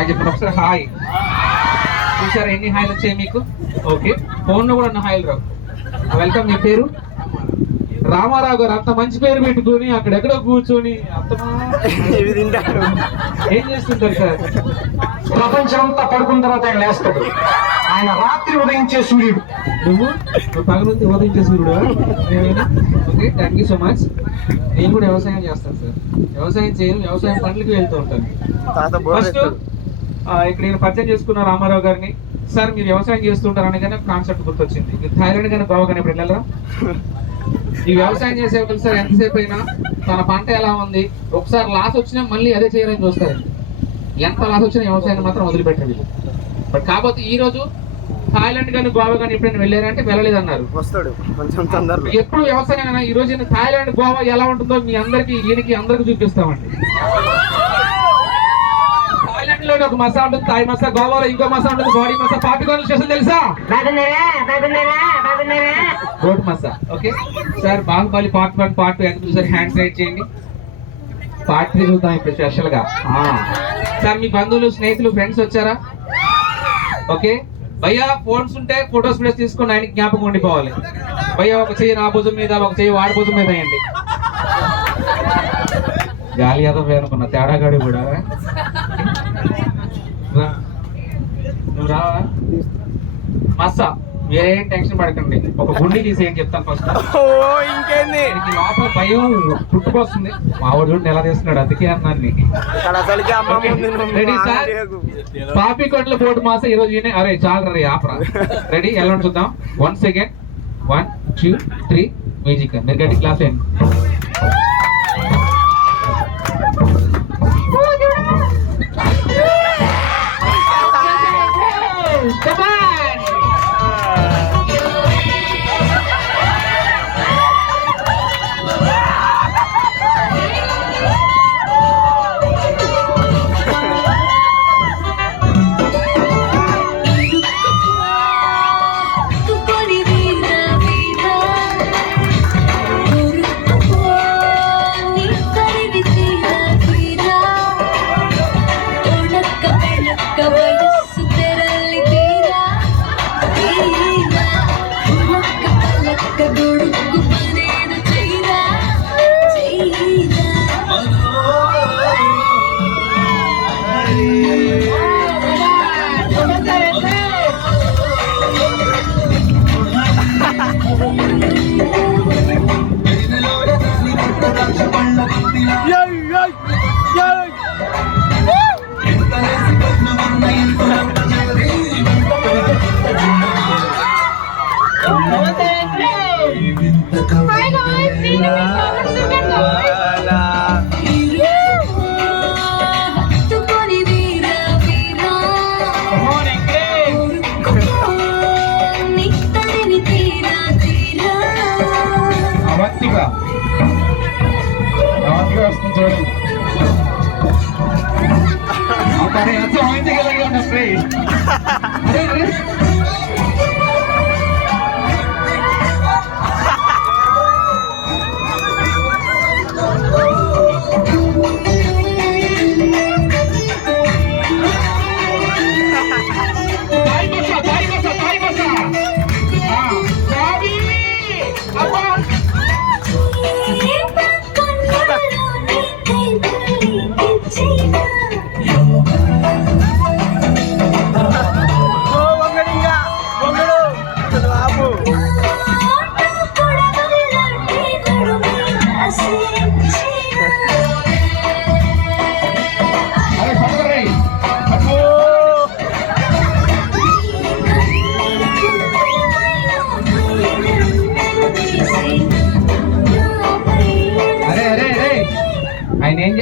Hi చెప్పండి ఒకసారి. Hi. చూసారా ఎన్ని హాయిలు వచ్చాయి మీకు? ఓకే, ఫోన్లో కూడా అన్న హాయిలు రావు. వెల్కమ్. మీ పేరు? రామారావు గారు. అంత మంచి పేరు పెట్టుకొని అక్కడెక్కడో కూర్చొని ఏం చేస్తుంటారు సార్? ప్రపంచం అంతా పడుకున్న తర్వాత ఆయన లేస్తాడు. ఆయన రాత్రి ఉదయించే సూర్యుడు. నువ్వు పగలుంది ఉదయించే సూర్యుడు. Okay, thank you so much. నేను కూడా వ్యవసాయం చేస్తాను సార్. వ్యవసాయం చేయను, వ్యవసాయం పనులకి వెళ్తూ ఉంటాను. ఫస్ట్ ఇక్కడ నేను పరిచయం చేసుకున్న రామారావు గారిని. సార్ మీరు వ్యవసాయం చేస్తుంటారు అనగానే కాన్సెప్ట్ గుర్తొచ్చింది. మీరు థాయిలాండ్ కానీ గోవా కానీ ఇప్పుడు వెళ్ళారా? ఈ వ్యవసాయం చేసే వాళ్ళు సార్ ఎంతసేపు అయినా తన పంట ఎలా ఉంది, ఒకసారి లాస్ వచ్చినా మళ్ళీ అదే చేయాలని చూస్తారు. ఎంత లాస్ వచ్చినా వ్యవసాయాన్ని మాత్రం వదిలిపెట్టండి. బట్ కాకపోతే ఈ రోజు థాయిలాండ్ కానీ గోవా కానీ ఎప్పుడైనా వెళ్ళారంటే వెళ్ళలేదన్నారు. ఎప్పుడు వ్యవసాయం ఈ రోజు థాయిలాండ్ గోవా ఎలా ఉంటుందో మీ అందరికి ఈయనకి అందరికి చూపిస్తామండి. థాయిలాండ్ లో ఒక మసా ఉంటుంది, థాయ్ మసా. గోవాలో ఇంకో మసా ఉంటుంది, బాడీ మసా. పాపికోన్ స్టేషన్ తెలుసా? రోడ్ మసా. Okay sir, Baahubali part 1 part 2 ఎంత చూసారు? హ్యాండ్ రైట్ చేయండి. పార్ట్ 3 చూద్దాం ఇప్పుడు స్పెషల్ గా. సార్ మీ బంధువులు స్నేహితులు ఫ్రెండ్స్ వచ్చారా? ఓకే భయ్యా, ఫోన్స్ ఉంటే ఫొటోస్ ప్లేస్ తీసుకొని ఆయనకి జ్ఞాపకం ఉండిపోవాలి. భయ్యా ఒక చెయ్యి నా భుజం మీద, ఒక చెయ్యి వాడి భుజం మీద వేయండి. గాలి యాదవ్ అనుకున్నా, తేడాగాడి కూడా. నువ్వు రావా? మస్సా, మీరేం టెన్షన్ పడకండి. ఒక గుండి తీసేయండి చెప్తాను ఫస్ట్. ఇంకేంది లోపల భయం పుట్టుకొస్తుంది. మావాడు చూడండి ఎలా తీస్తున్నాడు, అందుకే అన్నాన్ని. Ready sir? పాపికొండల బోర్డు మాస ఈరోజు ఈయన. అరే చాలు రే ఆపరా. రెడీ? ఎలా చూద్దాం. 1 సెకండ్. 1 2 3 మ్యూజిక్. మీరు గట్టి క్లాస్ ఏంటి?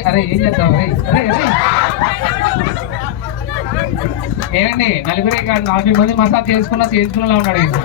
అరే ఏం చేద్దాం? ఏమండి 40 కాదు 40 మంది మసాజ్ చేసుకున్నా ఉన్నాడు.